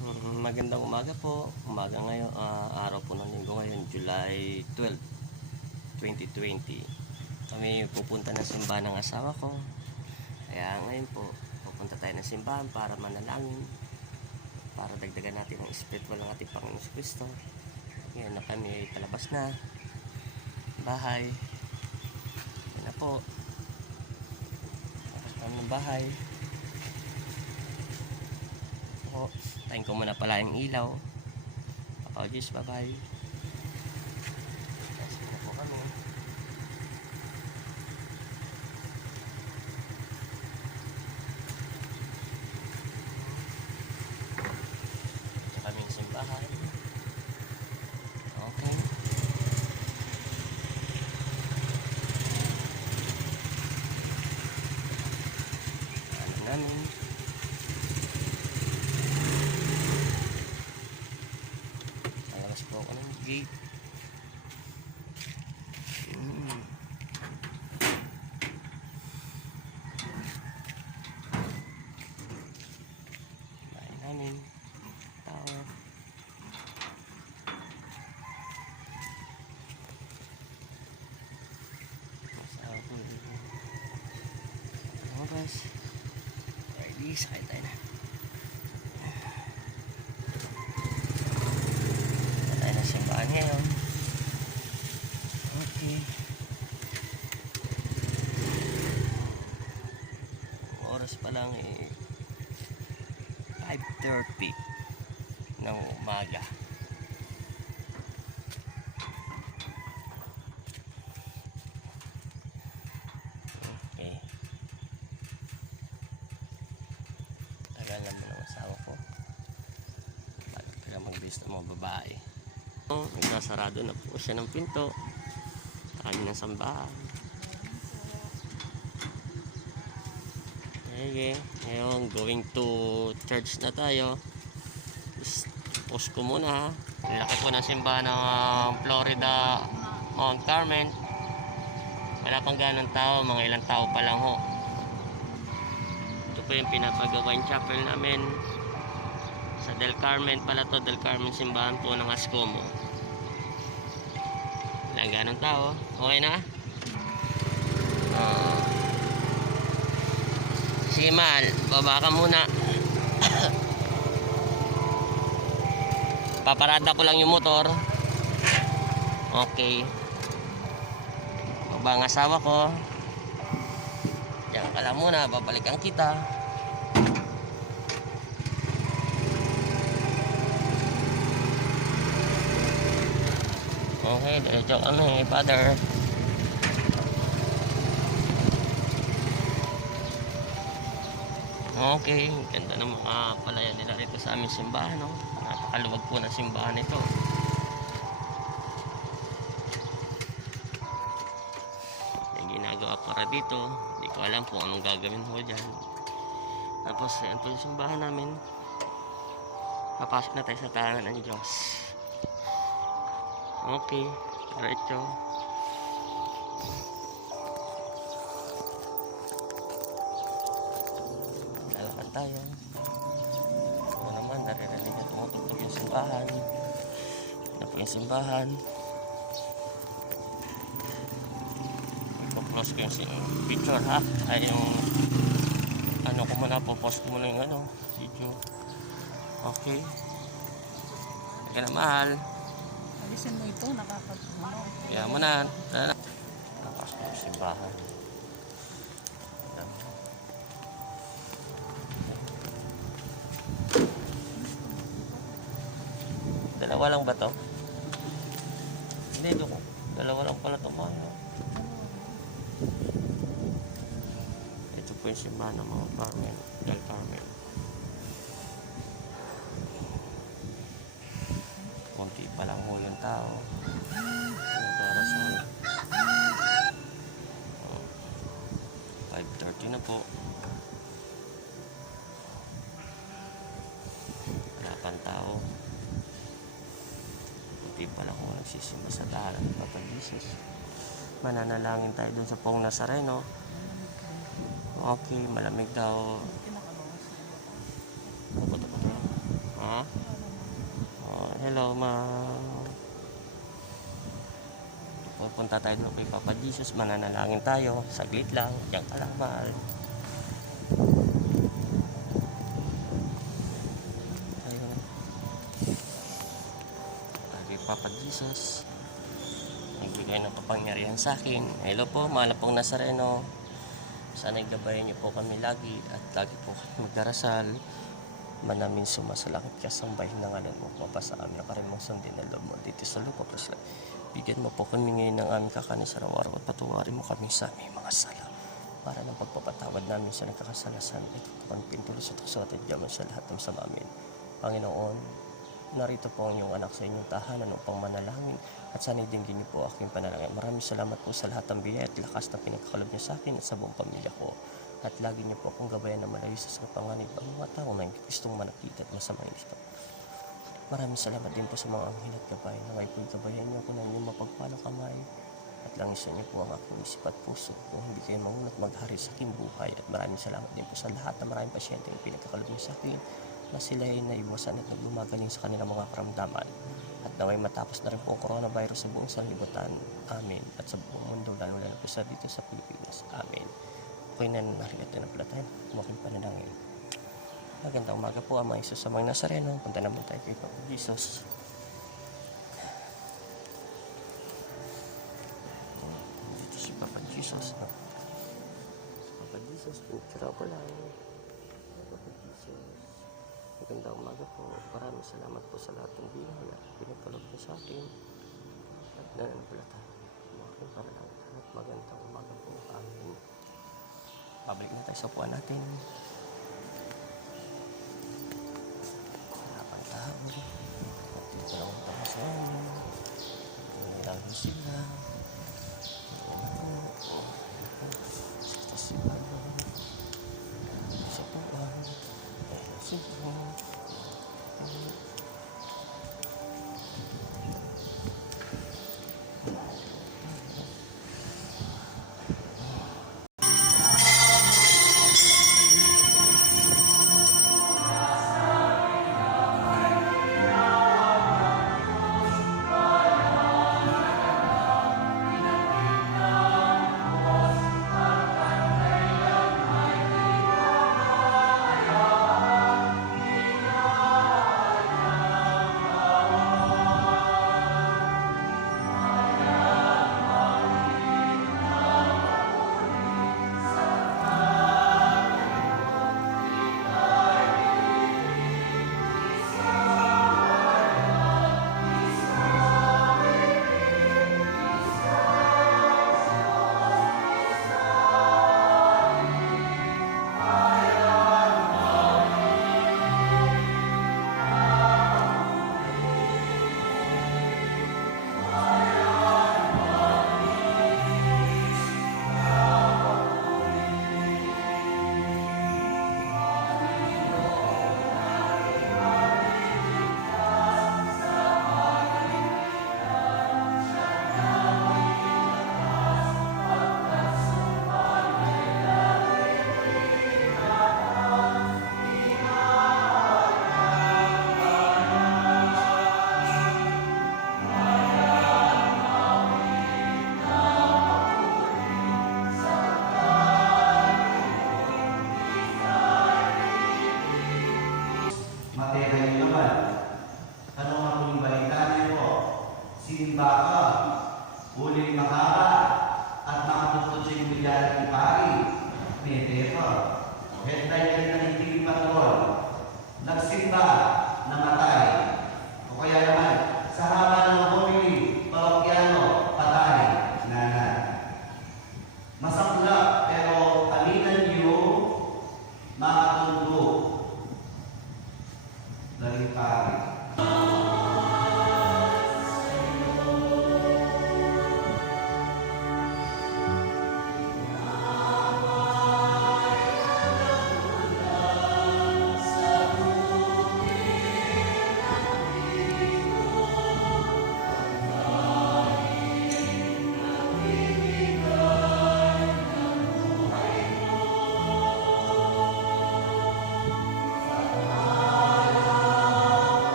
Magandang umaga po. Umaga ngayon, araw po ng linggo ngayon, July 12, 2020. Kami pupunta ng simbahan ng asawa ko. Kaya ngayon po, pupunta tayo ng simbahan para manalangin. Para dagdagan natin ang spiritual ng ating Panginoon Kristo. Ngayon na kami ay palabas na. Bahay. Yan na po. Tapos kami ng bahay. O, tayin ko muna pala yung ilaw. Apologies, bye bye. Kasi na po kami. Ito kami yung simbahan. Okay. Ano namin. Lalabas po ako ng gate. Bahay namin. Tower. Masawa po. Lumabas. Ready, sakay tayo na. Tayo na simbahan ngayon. Okay. Oras pa lang 5:30 ng umaga. Okay. Tagal naman ang asawa ko. Bakit taga mag-bis ng mga babae? Nagsasarado na po siya ng pinto. Kami ng sambahan. Okay. Ngayon, going to church na tayo. Post ko muna ha. Laki po ng simbahan ng Florida Mount Carmel. Wala pang ganong tao, mga ilang tao pa lang ho. Ito po yung pinapagawain chapel namin sa Del Carmen pala to. Del Carmen simbahan po ng Ascomo. Walang ganong tao. Okay na? Sige mahal, baba ka muna. Paparada ko lang yung motor. Okay. Baba ang asawa ko. Diyan ka lang muna, babalikan kita. Okay, diretso kami, father. Okay, ganda ng mga palayan nila rito sa aming simbahan, no? Napakaluwag po ng simbahan ito. May ginagawa para dito. Hindi ko alam kung anong gagawin ko dyan. Tapos, yan po yung simbahan namin. Papasok na tayo sa tahanan ng Diyos. Okay, diretso. Lalakad tayo. Ito naman, naririnig na tumutugtog yung simbahan. Ito po yung simbahan. Ipo-close ko yung picture ha. Ay yung ano ko muna, popost ko muna yung video. Okay. Kaya na mahal. Alisin mo ito, nakakatulong. Kaya mo na. Napasok ko yung simbahan. Dalawa lang ba to? Hindi, dalawa lang pala ito mga. Ito po yung simbahan ng mga Carmen, Del Carmen. Kunti pa lang ho yung tao. Yung oras mo. 5:30 na po. Wala pang tao. Kunti pa lang ho nagsisimba sa dahalan ng papagisis. Mananalangin tayo dun sa Pong Nazareno. Okay, malamig daw. Ha? punta tayo doon kay Papa Jesus, mananalangin tayo, saglit lang, diyan ka lang, mahal. Ayun. Kay Papa Jesus, nagbigay ng kapangyarihan sa akin. Hello po, mahal pong Nazareno. Sana'y gabayan niyo po kami lagi at lagi po kami magdarasal. Manamin sumasalangit ka sa bahin ng ngalan mo, mapasa amin ang karimang sundin na loob mo dito sa lupa. Bigyan mo po kami ngayon ng aming kakanin sa araw-araw at patuwarin mo kami sa aming mga sala. Para ng pagpapatawad namin sa nagkakasalasan, ito po kami pintulos at kusot at yaman sa lahat ng sama amin. Panginoon, narito po ang iyong anak sa inyong tahanan upang manalangin at sana'y dinggin niyo po aking panalangin. Maraming salamat po sa lahat ng biyaya at lakas na pinagkakalob niyo sa akin at sa buong pamilya ko. At lagi niyo po akong gabayan na malayo sa panganib ang mga tao na gustong manakita at masamang gusto. Maraming salamat din po sa mga anghel at gabay na ngayon po gabayan niyo ako ng inyong mapagpalang kamay at langisan niyo po ang aking isip at puso kung hindi kayo mangunat maghari sa aking buhay. At maraming salamat din po sa lahat ng maraming pasyente na pinagkakalob niyo sa akin na sila ay naiwasan at naglumagaling sa kanilang mga karamdaman. At naway matapos na rin po ang coronavirus sa buong sanlibutan. Amen. At sa buong mundo, lalo po sa dito sa Pilipinas. Amen. Okay na narigat na pala tayo. Mukhang panalangin. Magandang umaga po, Ama Isus sa mga Nazareno. Punta naman tayo kay Papa Jesus. Dito si Papa Jesus. Papa Jesus, picture ko lang. Papa Jesus. Magandang umaga po. Maraming salamat po sa lahat ng biyaya at pinagkaloob niyo sa akin. At nananampalataya. Mukhang panalangin. At magandang umaga po. Amen. Pabalik na tayo sa upuan natin. Wala pang tao. At dito lang ang tama sa amin. Nilago sila. Sa sila. Sa upuan. Sa upuan. Simba ka, huling mahaba, at makatutod sa iyong bilyari ng pari, Netefa. Headline ka ng iting patrol, nagsimba, namatay. O kaya naman, sa haba ng homily, parokyano, patay, nanay. Masakla, pero aminan niyo, makatundo. Dahil pari.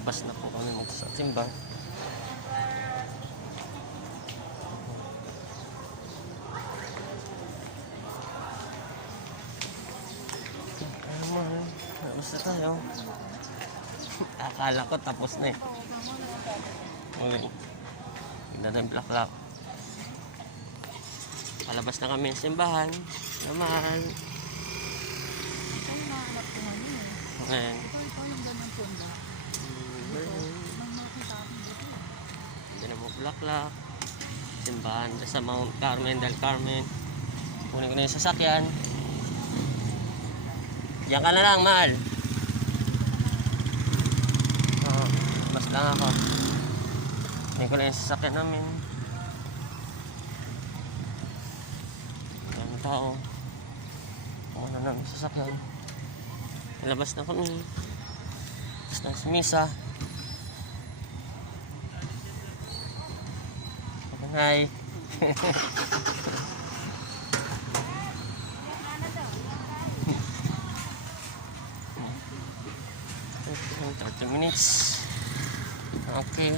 Labas na po kami magsasimba. Labas na tayo. Akala ko tapos na eh. Uy. Nadablak-lak. Palabas na kami ng simbahan. Naman. Ito yung nakakalap ko ngayon eh. Ayan. Ito yung ganun po na. Nang makita ako dito. Hindi na mo bulaklak. Simbahan sa Mount Carmen del Carmen. Kunin ko na yung sasakyan. Diyan ka na lang, mahal. Oo, mas lang ako. Kunin ko na yung sasakyan namin. Ang tao. Kung ano namin sasakyan. Nalabas na kami. Tapos na si Misa. Hi. 30 minutes. Okay.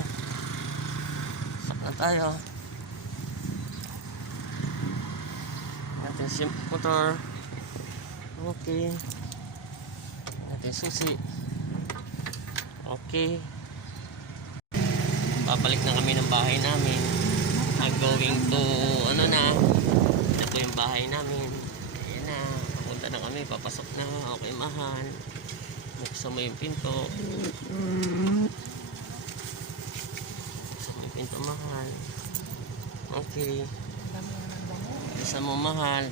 Sak na tayo. Natin si motor. Okay. Natin susi. Okay. Babalik na kami ng bahay namin. I'm going to ano na. Ito yung bahay namin. Ayan na. Punta na kami. Papasok na. Okay, mahal. Buksan mo yung pinto. Buksan mo yung pinto, mahal. Okay. Buksan mo, mahal.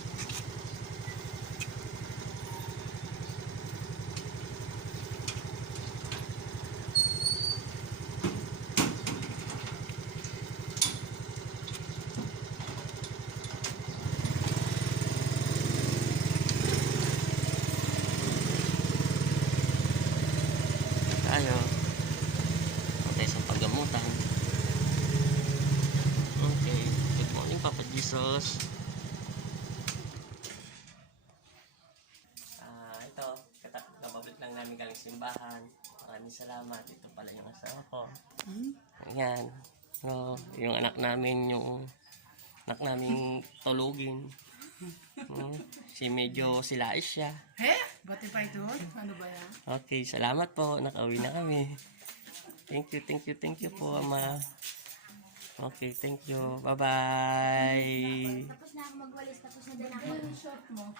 Tayo. Okay, sa paggamutan. Okay. Good morning, Papa Jesus. Ito. Kababalik lang namin galing simbahan. Maraming salamat. Ito pala yung asawa ko. Ayan. So, yung anak namin, yung anak naming tulugin. Si medyo silais siya. Bati pa ito? Ano ba yan? Okay, salamat po. Nakauwi na kami. Thank you po, Ama. Okay, thank you. Bye-bye. Tapos na ako magwalis, tapos na din ako. Yung short mo.